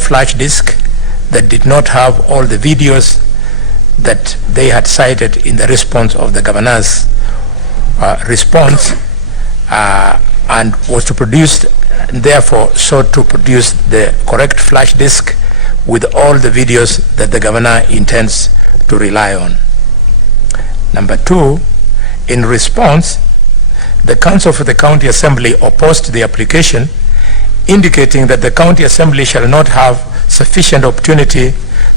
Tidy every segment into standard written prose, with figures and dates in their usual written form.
flash disk that did not have all the videos that they had cited in the response of the governor's response, and was to produce, therefore sought to produce the correct flash disk with all the videos that the governor intends to rely on. Number two, in response, the Council for the County Assembly opposed the application, indicating that the County Assembly shall not have sufficient opportunity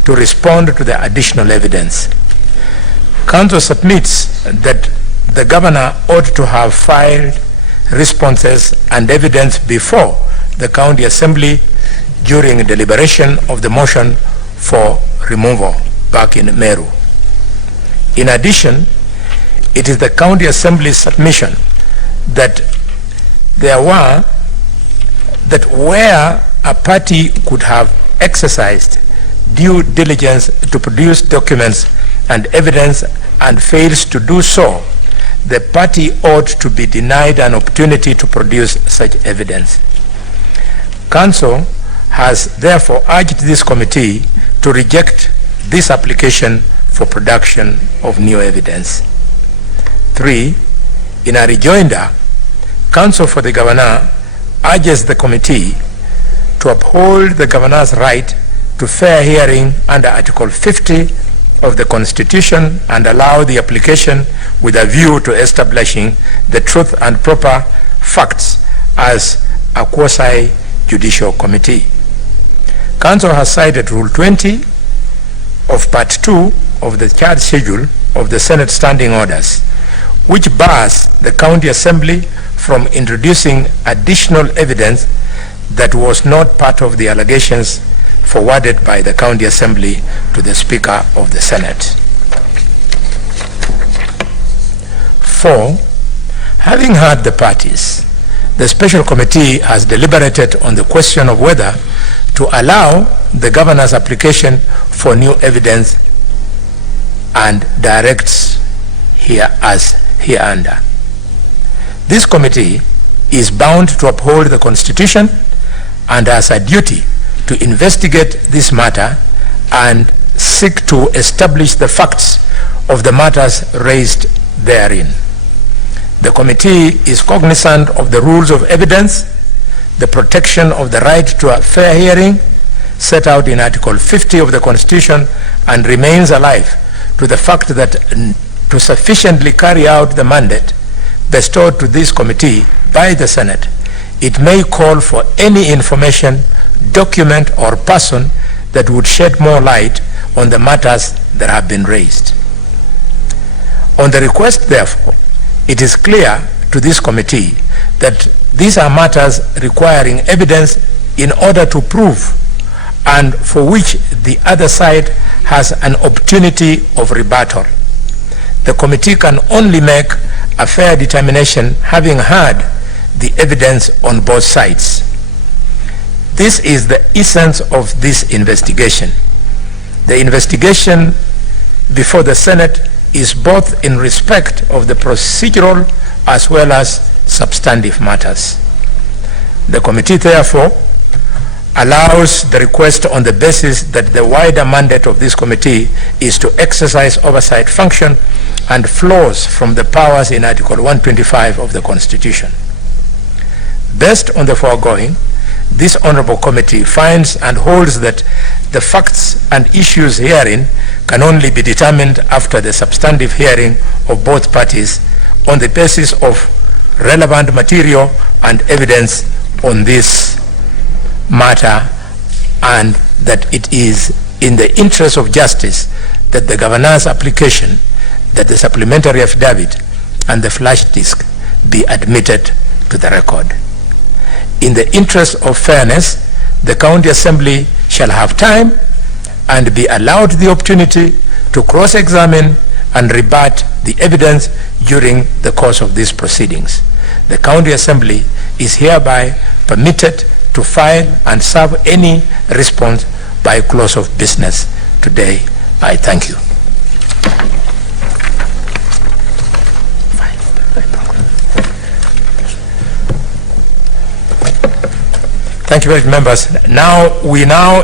to respond to the additional evidence. Council submits that the governor ought to have filed responses and evidence before the County Assembly during deliberation of the motion for removal back in Meru. In addition, it is the County Assembly's submission that where a party could have exercised due diligence to produce documents and evidence and fails to do so, the party ought to be denied an opportunity to produce such evidence. Council has therefore urged this committee to reject this application for production of new evidence. 3, in a rejoinder, Council for the Governor urges the committee to uphold the governor's right to fair hearing under Article 50 of the Constitution and allow the application with a view to establishing the truth and proper facts as a quasi-judicial committee. Council has cited Rule 20 of Part 2 of the charge schedule of the Senate Standing Orders, which bars the County Assembly from introducing additional evidence that was not part of the allegations forwarded by the County Assembly to the Speaker of the Senate. 4, having heard the parties, the Special Committee has deliberated on the question of whether to allow the governor's application for new evidence and directs here as hereunder. This committee is bound to uphold the Constitution and has a duty to investigate this matter and seek to establish the facts of the matters raised therein. The committee is cognizant of the rules of evidence, the protection of the right to a fair hearing set out in Article 50 of the Constitution, and remains alive to the fact that to sufficiently carry out the mandate bestowed to this committee by the Senate, it may call for any information, document, or person that would shed more light on the matters that have been raised. On the request, therefore, it is clear to this committee that these are matters requiring evidence in order to prove, and for which the other side has an opportunity of rebuttal. The committee can only make a fair determination having heard the evidence on both sides. This is the essence of this investigation. The investigation before the Senate is both in respect of the procedural as well as substantive matters. The committee, therefore, allows the request on the basis that the wider mandate of this committee is to exercise oversight function and flows from the powers in Article 125 of the Constitution. Based on the foregoing, this honorable committee finds and holds that the facts and issues herein can only be determined after the substantive hearing of both parties on the basis of relevant material and evidence on this matter, and that it is in the interest of justice that the governor's application, that the supplementary affidavit and the flash disk be admitted to the record. In the interest of fairness, the County Assembly shall have time and be allowed the opportunity to cross-examine and rebut the evidence during the course of these proceedings. The County Assembly is hereby permitted to file and serve any response by close of business today. I thank you. Thank you very much, members. We now